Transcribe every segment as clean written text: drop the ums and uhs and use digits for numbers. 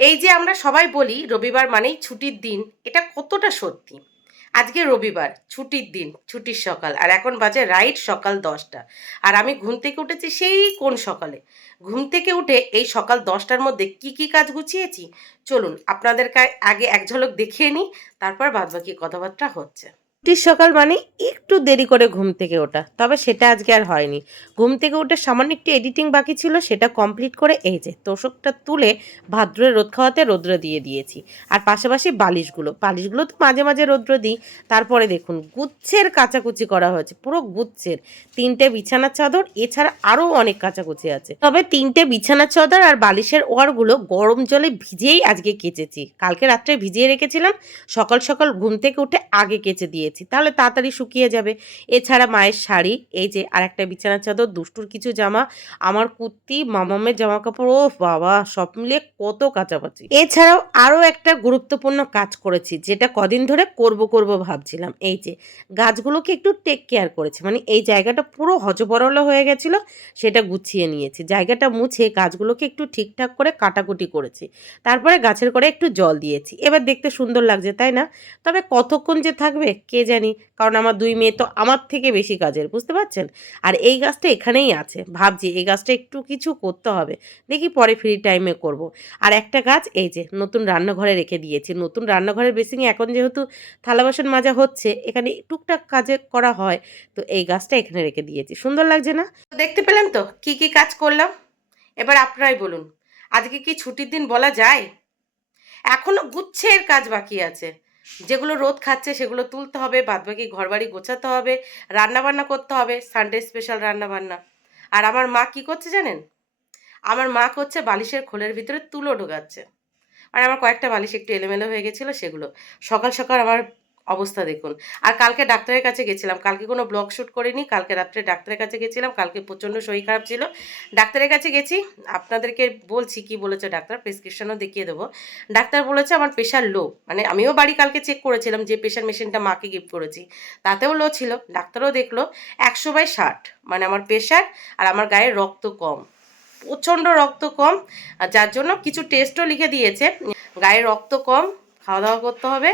এই যে আমরা সবাই বলি রবিবার মানেই ছুটির দিন, এটা কতটা সত্যি? আজকে রবিবার, ছুটির দিন, ছুটির সকাল, আর এখন বাজে রাইট সকাল 10টা। আর আমি ঘুম থেকে উঠেছি সেই কোন সকালে। ঘুম থেকে উঠে এই সকাল 10টার মধ্যে কি কি কাজ গুছিয়েছি, চলুন আপনাদেরকে আগে এক ঝলক দেখিয়ে নিই, তারপর বাদবাকি কথাবার্তা হচ্ছে। ছুটির সকাল মানে একটু দেরি করে ঘুম থেকে ওঠা, তবে সেটা আজকে আর হয়নি। ঘুম থেকে উঠে সামান্য একটু এডিটিং বাকি ছিল, সেটা কমপ্লিট করে এই যে তোষকটা তুলে ভাদ্রে রোদ খাওয়াতে রৌদ্র দিয়ে দিয়েছি। আর পাশাপাশি বালিশগুলো তো মাঝে মাঝে রৌদ্র দিই। তারপরে দেখুন গুচ্ছের কাচাকুচি করা হয়েছে, পুরো গুচ্ছের। 3টে বিছানার চাদর, এছাড়া আরও অনেক কাচাকুচি আছে। তবে 3টে বিছানার চাদর আর বালিশের ওয়ারগুলো গরম জলে ভিজিয়েই আজকে কেচেছি। কালকে রাত্রে ভিজিয়ে রেখেছিলাম, সকাল সকাল ঘুম থেকে উঠে আগে কেচে দিয়েছি, তাহলে তাড়াতাড়ি শুকিয়ে যাবে। এছাড়া মায়ের শাড়ি, এই যে আর একটা বিছানার চাদর, দুষ্টুর কিছু জামা, আমার কুর্তি, মামামের জামা কাপড়, ও বাবা সব মিলিয়ে কত কাচাকুচি। এছাড়াও আরও একটা গুরুত্বপূর্ণ কাজ করেছি, যেটা কদিন ধরে করব ভাবছিলাম। এই যে গাছগুলোকে একটু টেক কেয়ার করেছি, মানে এই জায়গাটা পুরো হজবরল হয়ে গেছিল, সেটা গুছিয়ে নিয়েছি। জায়গাটা মুছে গাছগুলোকে একটু ঠিকঠাক করে কাটাকুটি করেছি। তারপরে গাছের গোড়ায় একটু জল দিয়েছি। এবার দেখতে সুন্দর লাগছে, তাই না? তবে কতক্ষণ যে থাকবে কে জানি, কারণ আমার 2 মেয়ে তো আমার থেকে বেশি কাজের, বুঝতে পারছেন? আর এই গাছটা এখানেই আছে, ভাবছি এই গাছটা একটু কিছু করতে হবে, দেখি পরে ফ্রি টাইমে করব। আর একটা গাছ এই যে নতুন রান্নাঘরে রেখে দিয়েছি। নতুন রান্নাঘরের বেসিংয়ে এখন যেহেতু থালা বাসন মাজা হচ্ছে, এখানে টুকটাক কাজে করা হয়, তো এই গাছটা এখানে রেখে দিয়েছি। সুন্দর লাগছে না? দেখতে পেলেন তো কি কি কাজ করলাম। এবার আপনারাই বলুন, আজকে কি ছুটির দিন বলা যায়? এখনো গুচ্ছের কাজ বাকি আছে, যেগুলো রোদ খাচ্ছে সেগুলো তুলতে হবে, বাদবাকি ঘরবাড়ি গোছাতে হবে, রান্নাবান্না করতে হবে, সানডে স্পেশাল রান্নাবান্না। আর আমার মা কি করছে জানেন? আমার মা করছে বালিশের খোলের ভিতরে তুলো ঢোকাচ্ছে। আর আমার কয়েকটা বালিশ একটু এলোমেলো হয়ে গেছিলো, সেগুলো সকাল সকাল আমার অবস্থা দেখুন। আর কালকে ডাক্তারের কাছে গেছিলাম, কালকে কোনো ব্লগ শ্যুট করিনি, কালকে রাত্রে ডাক্তারের কাছে গেছিলাম, কালকে প্রচণ্ড শরীর খারাপ ছিল, ডাক্তারের কাছে গেছি। আপনাদেরকে বলছি কি বলেছে ডাক্তার, প্রেসক্রিপশনও দেখিয়ে দেবো। ডাক্তার বলেছে আমার প্রেশার লো, মানে আমিও বাড়ি কালকে চেক করেছিলাম, যে প্রেশার মেশিনটা মাকে গিফট করেছি তাতেও লো ছিল। ডাক্তারও দেখলো 100/60, মানে আমার প্রেশার। আর আমার গায়ে রক্ত কম, প্রচণ্ড রক্ত কম, আর যার জন্য কিছু টেস্টও লিখে দিয়েছে। গায়ে রক্ত কম, খাওয়া দাওয়া করতে হবে,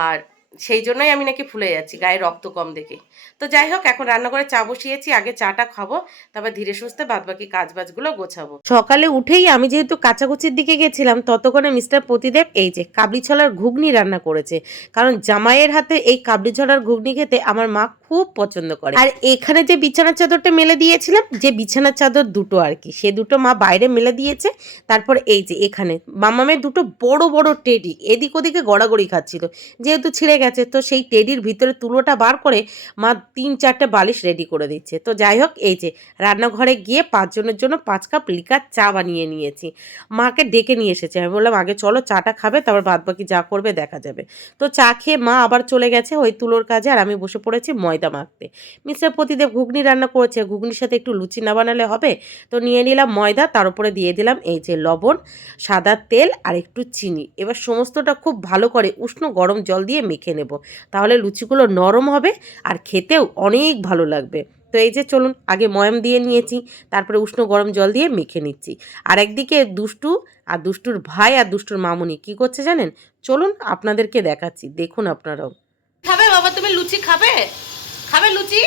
আর সেই জন্যই আমি নাকি ফুলে যাচ্ছি, গায়ে রক্ত কম দেখে। তো যাই হোক, এখন রান্নাঘরে চা বসিয়েছি, আগে চাটা খাবো, তারপর ধীরে সুস্থে বাদবাকি কাজবাজগুলো গোছাবো। সকালে উঠেই আমি যেহেতু কাচাকুচির দিকে গেছিলাম, ততক্ষণে মিস্টার প্রতিদেব এই যে কাবলি ছোলার ঘুগনি রান্না করেছে। কারণ জামাইয়ের হাতে এই কাবলি ছোলার ঘুগনি খেতে আমার মা খুব পছন্দ করে। আর এখানে যে বিছানার চাদরটা মেলে দিয়েছিলাম, যে বিছানার চাদর দুটো আর কি, সে দুটো মা বাইরে মেলে দিয়েছে। তারপর এই যে এখানে মামামের দুটো বড় বড় টেডি এদিক ওদিকে গড়াগড়ি খাচ্ছিল, যেহেতু ছিঁড়ে গেছে, তো সেই টেডির ভিতরে তুলোটা বার করে মা 3-4টে বালিশ রেডি করে দিচ্ছে। তো যাই হোক, এই যে রান্নাঘরে গিয়ে 5 জনের জন্য 5 কাপ লিকার চা বানিয়ে নিয়েছি। মাকে ডেকে নিয়ে এসেছে, আমি বললাম আগে চলো চাটা খাবে, তারপর বাদবাকি যা করবে দেখা যাবে। তো চা খেয়ে মা আবার চলে গেছে ওই তুলোর কাজে, আর আমি বসে পড়েছি ময়দা মাখতে। মিস্টার প্রতিদেব ঘুগনি রান্না করেছে, ঘুগনির সাথে একটু লুচি না বানালে হবে। তো নিয়ে নিলাম ময়দা, তার উপরে দিয়ে দিলাম এই যে লবণ, সাদা তেল আর একটু চিনি। এবার সমস্তটা খুব ভালো করে উষ্ণ গরম জল দিয়ে মেখে নেব, তাহলে লুচিগুলো নরম হবে আর খেতেও অনেক ভালো লাগবে। তো এই যে চলুন, আগে ময়াম দিয়ে নিয়েছি, তারপরে উষ্ণ গরম জল দিয়ে মেখে নিচ্ছি। আর একদিকে দুষ্টু আর দুষ্টুর ভাই আর দুষ্টুর মামুনি কি করছে জানেন? চলুন আপনাদেরকে দেখাচ্ছি, দেখুন আপনারাও। খাবে বাবা, তুমি লুচি খাবে? খাবে লুচি?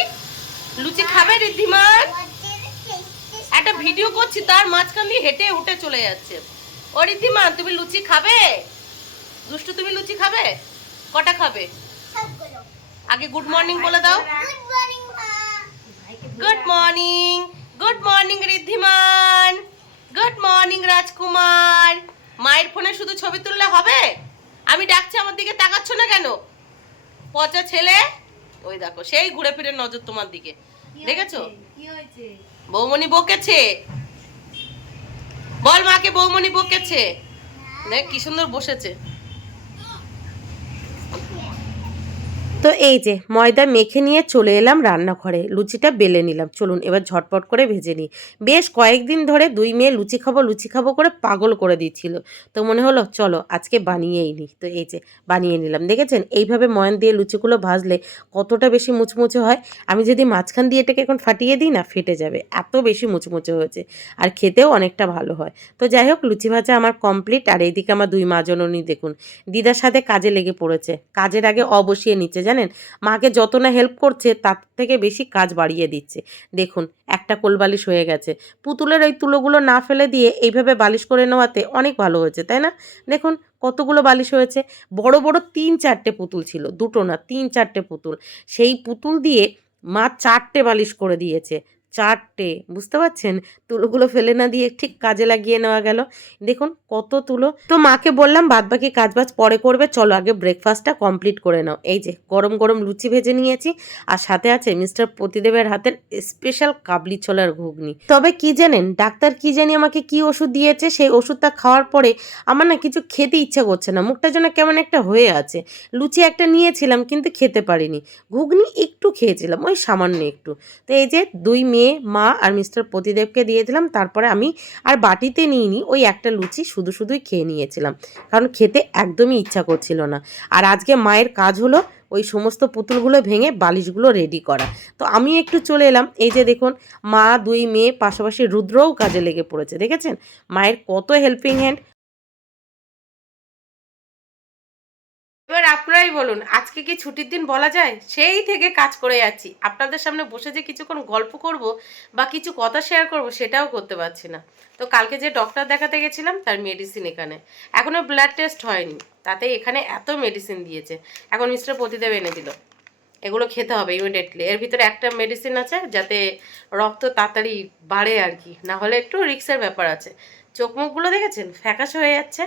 লুচি খাবে রিদ্ধিমান? একটা ভিডিও করছি, তার মাঝখান দিয়ে হেঁটে উঠে চলে যাচ্ছে। ও রিদ্ধিমান, তুমি লুচি খাবে? দুষ্টু তুমি লুচি খাবে? কটা খাবে? আগে গুড মর্নিং বলে দাও। Good morning, good morning Riddhiman, good morning Rajkumar. মায়ের ফোনে শুধু ছবি তুললে হবে? আমি ডাকছি, আমার দিকে তাকাচ্ছ না কেন? পচা ছেলে, ওই দেখো সেই ঘুরে ফিরে নজর তোমার দিকে, দেখেছো? কি হয়েছে? বৌমনি বকেছে, বল মাকে বৌমনি বকেছে। দেখ কি সুন্দর বসেছে। তো এই যে ময়দা মেখে নিয়ে চলে এলাম রান্নাঘরে, লুচিটা বেলে নিলাম। চলুন এবার ঝটপট করে ভেজে নিই। বেশ কয়েকদিন ধরে দুই মেয়ে লুচি খাবো করে পাগল করে দিচ্ছিল। তো মনে হলো চলো আজকে বানিয়েই নিই। তো এই যে বানিয়ে নিলাম। দেখেছেন এইভাবে ময়ান দিয়ে লুচিগুলো ভাজলে কতটা বেশি মুচমুচে হয়। আমি যদি মাঝখান দিয়ে এটাকে এখন ফাটিয়ে দিই না, ফেটে যাবে, এত বেশি মুচমুচে হয়েছে। আর খেতেও অনেকটা ভালো হয়। তো যাই হোক, লুচি ভাজা আমার কমপ্লিট। আর এইদিকে আমার দুই মা জননী দেখুন দিদার সাথে কাজে লেগে পড়েছে। কাজের আগে বসিয়ে নিচ্ছে জানেন, মাকে যত না হেল্প করছে তার থেকে বেশি কাজ বাড়িয়ে দিচ্ছে। দেখুন একটা কোলবালিশ হয়ে গেছে। পুতুলের ওই তুলোগুলো না ফেলে দিয়ে এইভাবে বালিশ করে নেওয়াতে অনেক ভালো হয়েছে, তাই না? দেখুন কতগুলো বালিশ হয়েছে। বড় বড় 3-4টে পুতুল ছিল, দুটো না 3-4টে পুতুল। সেই পুতুল দিয়ে মা 4টে বালিশ করে দিয়েছে। 4টে, বুঝতে পারছেন? তুলোগুলো ফেলে না দিয়ে ঠিক কাজে লাগিয়ে নেওয়া গেল। দেখুন কত তুলো। তো মাকে বললাম বাদবাকি কাজবাজ পরে করবে, চলো আগে ব্রেকফাস্টটা কমপ্লিট করে নাও। এই যে গরম গরম লুচি ভেজে নিয়েছি, আর সাথে আছে মিস্টার প্রতিদেবের হাতের স্পেশাল কাবলি ছোলার ঘুগনি। তবে কি জানেন, ডাক্তার কি জানি আমাকে কি ওষুধ দিয়েছে, সেই ওষুধটা খাওয়ার পরে আমার না কিছু খেতে ইচ্ছা করছে না, মুখটা যেন কেমন একটা হয়ে আছে। লুচি একটা নিয়েছিলাম কিন্তু খেতে পারিনি, ঘুগনি একটু খেয়েছিলাম, ওই সামান্য একটু। তো এই যে দুই মেয়ে, মা আর মিস্টার প্রতিদেবকে দিয়ে দিলাম। তারপরে আমি আর বাটিতে নিইনি, ওই একটা লুচি শুধুই খেয়ে নিয়েছিলাম, কারণ খেতে একদমই ইচ্ছা করছিল না। আর আজকে মায়ের কাজ হলো ওই সমস্ত পুতুলগুলো ভেঙে বালিশগুলো রেডি করা। তো আমি একটু চলে এলাম। এই যে দেখুন মা দুই মেয়ে, পাশাপাশি রুদ্রও কাজে লেগে পড়েছে। দেখেছেন মায়ের কত হেল্পিং হ্যান্ড। এবার আপনারাই বলুন, আজকে কি ছুটির দিন বলা যায়? সেই থেকে কাজ করে যাচ্ছি, আপনাদের সামনে বসে যে কিছুক্ষণ গল্প করব বা কিছু কথা শেয়ার করব সেটাও করতে পারছি না। তো কালকে যে ডক্টর দেখাতে গেছিলাম তার মেডিসিন এখানে, এখনো ব্লাড টেস্ট হয়নি, তাতে এখানে এত মেডিসিন দিয়েছে। এখন মিস্টার প্রতিদেব এনে দিল, এগুলো খেতে হবে ইমিডিয়েটলি। এর ভিতরে একটা মেডিসিন আছে যাতে রক্ত তাড়াতাড়ি বাড়ে আর কি, না হলে একটু রিস্কের ব্যাপার আছে। চোখ মুখগুলো দেখেছেন ফ্যাকাশে হয়ে যাচ্ছে।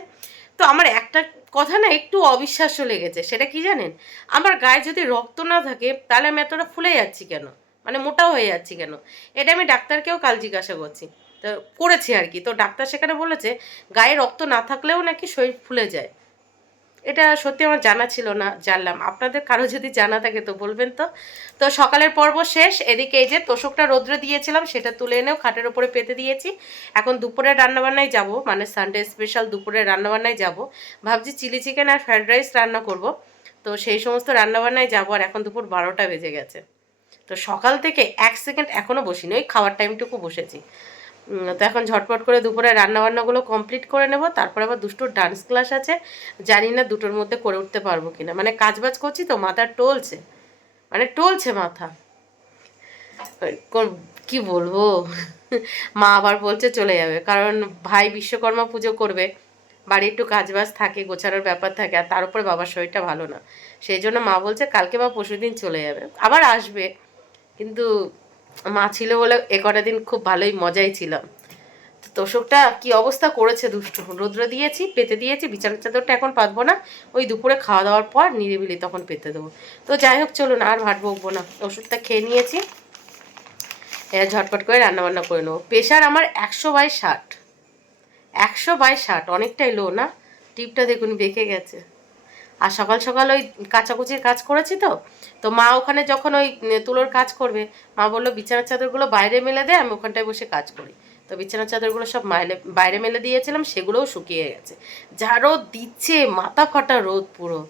তো আমার একটা কথা না একটু অবিশ্বাস্য লেগেছে, সেটা কি জানেন? আমার গায়ে যদি রক্ত না থাকে তাহলে আমি এতটা ফুলে যাচ্ছি কেন, মানে মোটাও হয়ে যাচ্ছি কেন? এটা আমি ডাক্তারকেও কাল জিজ্ঞাসা করছি, তো করেছি আর কি। তো ডাক্তার সেখানে বলেছে গায়ে রক্ত না থাকলেও নাকি শরীর ফুলে যায়। এটা সত্যি আমার জানা ছিল না, জানলাম। আপনাদের কারো যদি জানা থাকে তো বলবেন। তো তো সকালের পর্ব শেষ। এদিকে এই যে তোষকটা রোদ্রে দিয়েছিলাম সেটা তুলে এনেও খাটের ওপরে পেতে দিয়েছি। এখন দুপুরের রান্নাবান্নায় যাব, মানে সানডে স্পেশাল দুপুরের রান্নাবান্নায় যাব। ভাবছি চিলি চিকেন আর ফ্রায়েড রাইস রান্না করব। তো সেই সমস্ত রান্নাবান্নায় যাব। আর এখন দুপুর 12টা বেজে গেছে। তো সকাল থেকে 1 সেকেন্ড এখনও বসিনি, ওই খাওয়ার টাইমটুকু বসেছি। তো এখন ঝটপট করে দুপুরে রান্নাবান্নাগুলো কমপ্লিট করে নেব। তারপর আবার দুটোর ডান্স ক্লাস আছে, জানি না দুটোর মধ্যে করে উঠতে পারবো কিনা। মানে কাজবাজ করছি তো মাথা টলছে, মানে টলছে মাথা। কি বলবো, মা আবার বলছে চলে যাবে, কারণ ভাই বিশ্বকর্মা পুজো করবে, বাড়ি একটু কাজবাজ থাকে, গোছানোর ব্যাপার থাকে, আর তার উপরে বাবার শরীরটা ভালো না। সেই জন্য মা বলছে কালকে বা পরশুদিন চলে যাবে, আবার আসবে। কিন্তু মা ছিল বলে এ কটা দিন খুব ভালোই মজাই ছিলাম। তোষকটা কি অবস্থা করেছে দুষ্টু, রৌদ্র দিয়েছি, পেতে দিয়েছি। বিছানার চাদরটা এখন পাতবো না, ওই দুপুরে খাওয়া দাওয়ার পর নিরিবিলি তখন পেতে দেবো। তো যাই হোক চলুন, আর ভাট বকবো না, ওষুধটা খেয়ে নিয়েছি। এবার ঝটপট করে রান্নাবান্না করে নেবো। প্রেশার আমার 100/60, 100/60, অনেকটাই লো না? টিপটা দেখুন বেঁকে গেছে। আর সকাল সকাল ওই কাচাকুচির কাজ করেছি। তো তো মা ওখানে যখন ওই তুলোর কাজ করবে, মা বললো বিছানার চাদরগুলো বাইরে মেলে দে, আমি ওখানটায় বসে কাজ করি। তো বিছানার চাদরগুলো সব বাইরে মেলে দিয়েছিলাম, সেগুলোও শুকিয়ে গেছে। যা রোদ দিচ্ছে, মাথা ফাটা রোদ পুরো।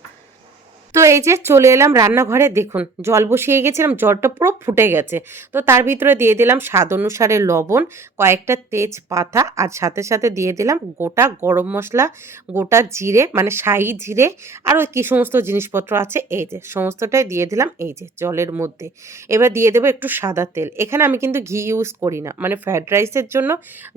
তো এই যে চলে এলাম রান্নাঘরে, দেখুন জল বসিয়ে গেছিলাম, জলটা পুরো ফুটে গেছে। তো তার ভিতরে দিয়ে দিলাম স্বাদ অনুসারে লবণ, কয়েকটা তেজপাতা, আর সাথে সাথে দিয়ে দিলাম গোটা গরম মশলা, গোটা জিরে, মানে শাহি জিরে, আর ওই কী সমস্ত জিনিসপত্র আছে এই যে সমস্তটাই দিয়ে দিলাম এই যে জলের মধ্যে। এবার দিয়ে দেবো একটু সাদা তেল। এখানে আমি কিন্তু ঘি ইউজ করি না, মানে ফ্রায়েড রাইসের জন্য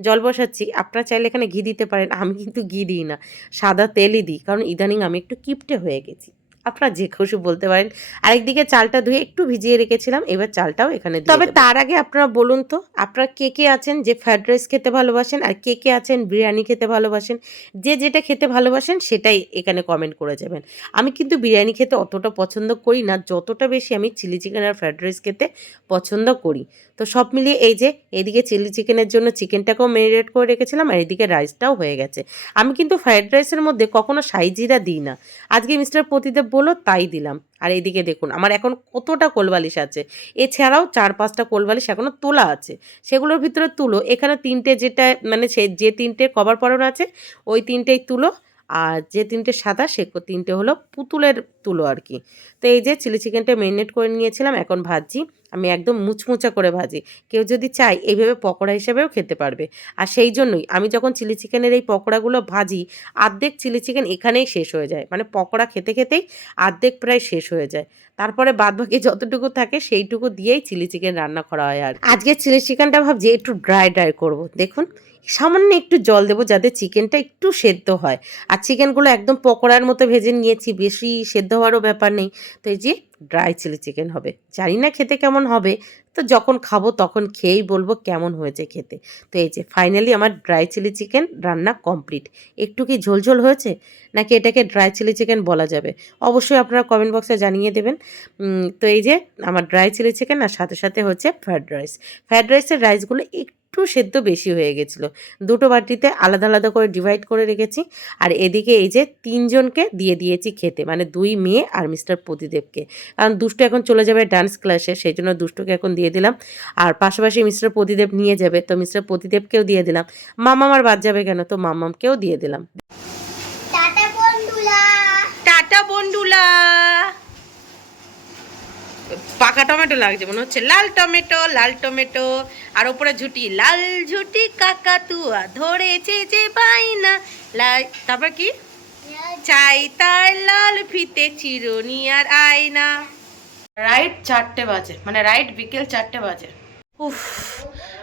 জল বসাচ্ছি, আপনারা চাইলে এখানে ঘি দিতে পারেন, আমি কিন্তু ঘি দিই না, সাদা তেলই দিই, কারণ ইদানিং আমি একটু কিপটে হয়ে গেছি, আপনারা যে খুশি বলতে পারেন। আরেকদিকে চালটা ধুয়ে একটু ভিজিয়ে রেখেছিলাম, এবার চালটাও এখানে দিয়ে দেব। তবে তার আগে আপনারা বলুন তো, আপনারা কে কে আছেন যে ফ্রায়েড রাইস খেতে ভালোবাসেন, আর কে কে আছেন বিরিয়ানি খেতে ভালোবাসেন? যে যেটা খেতে ভালোবাসেন সেটাই এখানে কমেন্ট করে যাবেন। আমি কিন্তু বিরিয়ানি খেতে অতটা পছন্দ করি না, যতটা বেশি আমি চিলি চিকেন আর ফ্রায়েড রাইস খেতে পছন্দ করি। তো সব মিলিয়ে এই যে এদিকে চিলি চিকেনের জন্য চিকেনটাকেও ম্যারিনেট করে রেখেছিলাম, আর এদিকে রাইসটাও হয়ে গেছে। আমি কিন্তু ফ্রায়েড রাইসের মধ্যে কখনো শাহি জিরা দিই না। আজকে মিস্টার প্রতিদেব বলো তাই দিলাম। আর এইদিকে দেখুন আমার এখন কতটা কোলবালিশ আছে, এছাড়াও 4-5টা কোলবালিশ এখনও তোলা আছে, সেগুলোর ভিতরে তুলো। এখানে 3টে যেটা মানে সে যে 3টে কভার পরানো আছে ওই 3টেই তুলো, আর যে 3টে সাদা সে 3টে হলো পুতুলের তুলো আর কি। তো এই যে চিলি চিকেনটা ম্যারিনেট করে নিয়েছিলাম, এখন ভাজছি। আমি একদম মুচমুচা করে ভাজি, কেউ যদি চায় এইভাবে পকোড়া হিসেবেও খেতে পারবে। আর সেই জন্যই আমি যখন চিলি চিকেনের এই পকোড়াগুলো ভাজি, অর্ধেক চিলি চিকেন এখানেই শেষ হয়ে যায়, মানে পকোড়া খেতে খেতেই অর্ধেক প্রায় শেষ হয়ে যায়। তারপরে বাদবাকি যতটুকু থাকে সেইটুকু দিয়েই চিলি চিকেন রান্না করা হয়। আর আজকে চিলি চিকেনটা ভাবছি একটু ড্রাই ড্রাই করব। দেখুন সামান্য একটু জল দেবো যাতে চিকেনটা একটু সেদ্ধ হয়। আর চিকেনগুলো একদম পকোড়ার মতো ভেজে নিয়েছি, বেশি সেদ্ধ হওয়ারও ব্যাপার নেই। তো এই যে ড্রাই চিলি চিকেন হবে, জানি না খেতে কেমন হবে, তো যখন খাবো তখন খেয়েই বলবো কেমন হয়েছে খেতে। তো এই যে ফাইনালি আমার ড্রাই চিলি চিকেন রান্না কমপ্লিট। একটু কি ঝোলঝোল হয়েছে নাকি এটাকে ড্রাই চিলি চিকেন বলা যাবে, অবশ্যই আপনারা কমেন্ট বক্সে জানিয়ে দেবেন। তো এই যে আমার ড্রাই চিলি চিকেন, আর সাথে সাথে হচ্ছে ফ্রায়েড রাইস। ফ্রায়েড রাইসের রাইসগুলো একটু সেদ্ধ বেশি হয়ে গেছিলো, দুটো বাটিতে আলাদা আলাদা করে ডিভাইড করে রেখেছি। আর এদিকে এই যে 3জনকে দিয়ে দিয়েছি খেতে, মানে 2 মেয়ে আর মিস্টার প্রদীপকে, কারণ দুষ্টু এখন চলে যাবে ডান্স ক্লাসে, সেই জন্য দুষ্টুকে এখন দিয়ে দিলাম। আর পাশাপাশি মিস্টার প্রদীপ নিয়ে যাবে, তো মিস্টার প্রদীপকেও দিয়ে দিলাম। মামাম আর বাদ যাবে কেন, তো মামামকেও দিয়ে দিলাম। টাটা বন্ধুরা। টাটা বন্ধুরা। পাকা টমেটো লাগছে মনে হচ্ছে, লাল টমেটো লাল টমেটো। আর ওপরে ঝুটি, লাল ঝুটি কাকাতুয়া ধরেছে যে বাইনা লাই, তারপর কি চাই তার লাল ফিতে চিরুনি আর আয়না। রাইট 4টে বাজে, মানে রাইট বিকেল 4টে বাজে। উফ,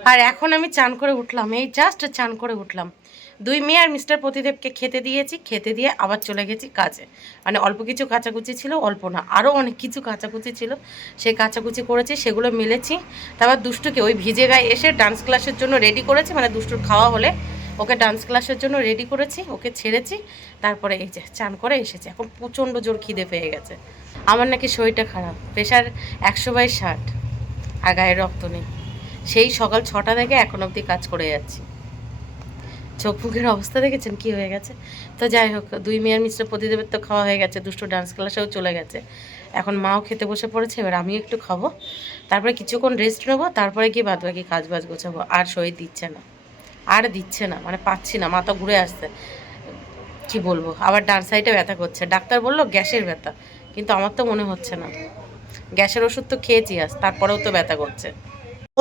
আর এখন আমি চান করে উঠলাম, এই জাস্ট চান করে উঠলাম। 2 মেয়ে আর মিস্টার প্রতিদেবকে খেতে দিয়েছি, খেতে দিয়ে আবার চলে গেছি কাজে। মানে অল্প কিছু কাচাকুচি ছিল, অল্প না আরও অনেক কিছু কাচাকুচি ছিল, সেই কাচাকুচি করেছি, সেগুলো মেলেছি। তারপর দুষ্টুকে ওই ভিজে গায়ে এসে ডান্স ক্লাসের জন্য রেডি করেছি, মানে দুষ্টুর খাওয়া হলে ওকে ডান্স ক্লাসের জন্য রেডি করেছি, ওকে ছেড়েছি। তারপরে এই যে চান করে এসেছি, এখন প্রচণ্ড জোর খিদে পেয়ে গেছে। আমার নাকি শরীরটা খারাপ, প্রেশার 100/60, আর গায়ে রক্ত নেই। সেই সকাল 6টা থেকে এখন অবধি কাজ করে যাচ্ছি। চোখ মুখের অবস্থা দেখেছেন কি হয়ে গেছে। তো যাই হোক, 2 মেয়ের মিস্টার প্রতিদেবের তো খাওয়া হয়ে গেছে, দুষ্টু ডান্স ক্লাসেও চলে গেছে, এখন মাও খেতে বসে পড়েছে, এবার আমিও একটু খাবো, তারপরে কিছুক্ষণ রেস্ট নেবো, তারপরে গিয়ে বাদ বাকি কাজ বাজ গোছাবো। আর শরীর দিচ্ছে না, আর দিচ্ছে না, মানে পাচ্ছি না, মাথা ঘুরে আসছে, কি বলবো। আবার ডান সাইডে ব্যথা করছে, ডাক্তার বললো গ্যাসের ব্যথা, কিন্তু আমার তো মনে হচ্ছে না। গ্যাসের ওষুধ তো খেয়েছি আজ, তারপরেও তো ব্যথা করছে।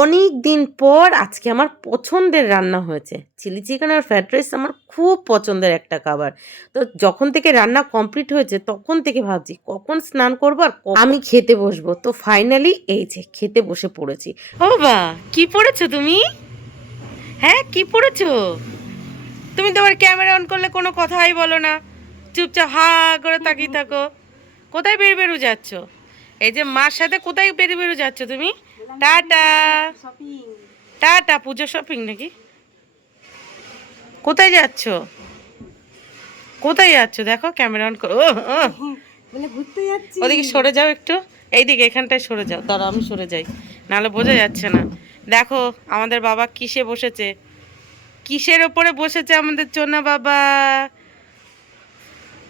অনেক দিন পর আজকে আমার পছন্দের রান্না হয়েছে চিলি চিকেন আর ফ্রায়েড রাইস, আমার খুব পছন্দের একটা খাবার। তো যখন থেকে রান্না কমপ্লিট হয়েছে তখন থেকে ভাবছি কখন স্নান করবো আর আমি খেতে বসবো। তো ফাইনালি এই যে খেতে বসে পড়েছি। ও বা, কি পড়েছো তুমি? হ্যাঁ কি পড়েছো তুমি? তো আবার ক্যামেরা অন করলে কোনো কথাই বলো না, চুপচাপ হা করে তাকিয়ে থাকো। কোথায় বেরু যাচ্ছ? এই যে মার সাথে কোথায় বেরু যাচ্ছ তুমি? Tata tata. পুজো শপিং নাকি? কোথায় যাচ্ছ? কোথায় যাচ্ছ? দেখো ক্যামেরা অন করো। বলে ঘুরতে যাচ্ছি। ওদিকে সরে যাও একটু, এইদিকে এখানটায় সরে যাও, দাঁড়াও আমি সরে যাই, নাহলে বোঝা যাচ্ছে না। দেখো আমাদের বাবা কিসে বসেছে, কিসের ওপরে বসেছে আমাদের চোনা বাবা।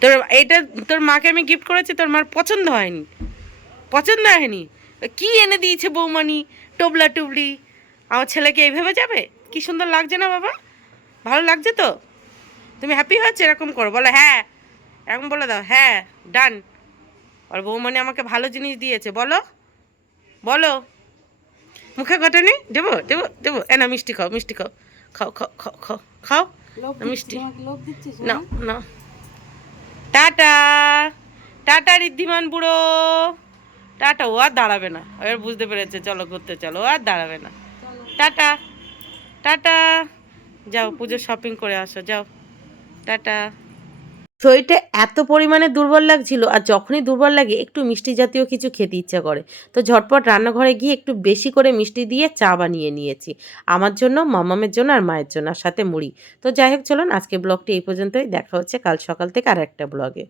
তোর এইটা তোর মাকে আমি গিফট করেছি, তোর মার পছন্দ হয়নি? পছন্দ হয়নি? কি এনে দিয়েছে বৌমানি, টবলা টুবলি। আমার ছেলেকে এইভাবে যাবে? কি সুন্দর লাগছে না বাবা? ভালো লাগছে তো? তুমি হ্যাপি হয়েছে? এরকম করো, বলো হ্যাঁ, এরকম বলে দাও, হ্যাঁ ডান। আর বৌমানি আমাকে ভালো জিনিস দিয়েছে, বলো বলো। মুখে ঘটেনি? দেবো দেবো দেবো, এ না মিষ্টি খাও, মিষ্টি খাও, খাও খাও খাও খাও খাও মিষ্টি। না না, টাটা টাটা ঋদ্ধিমান বুড়ো, টাটা। ও আর দাঁড়াবে না, এবার বুঝতে পেরেছে, চলো ঘুরতে চলো, ও আর দাঁড়াবে না। টাটা টাটা, যাও পুজো শপিং করে আসো, যাও টাটা। শরীরটা এত পরিমাণে দুর্বল লাগছিল, আর যখনই দুর্বল লাগে একটু মিষ্টি জাতীয় কিছু খেতে ইচ্ছা করে। তো ঝটপট রান্নাঘরে গিয়ে একটু বেশি করে মিষ্টি দিয়ে চা বানিয়ে নিয়েছি, আমার জন্য, মামামের জন্য আর মায়ের জন্য, আর সাথে মুড়ি। তো যাই হোক চলুন আজকে ব্লগটি এই পর্যন্তই, দেখা হচ্ছে কাল সকাল থেকে আর একটা ব্লগে।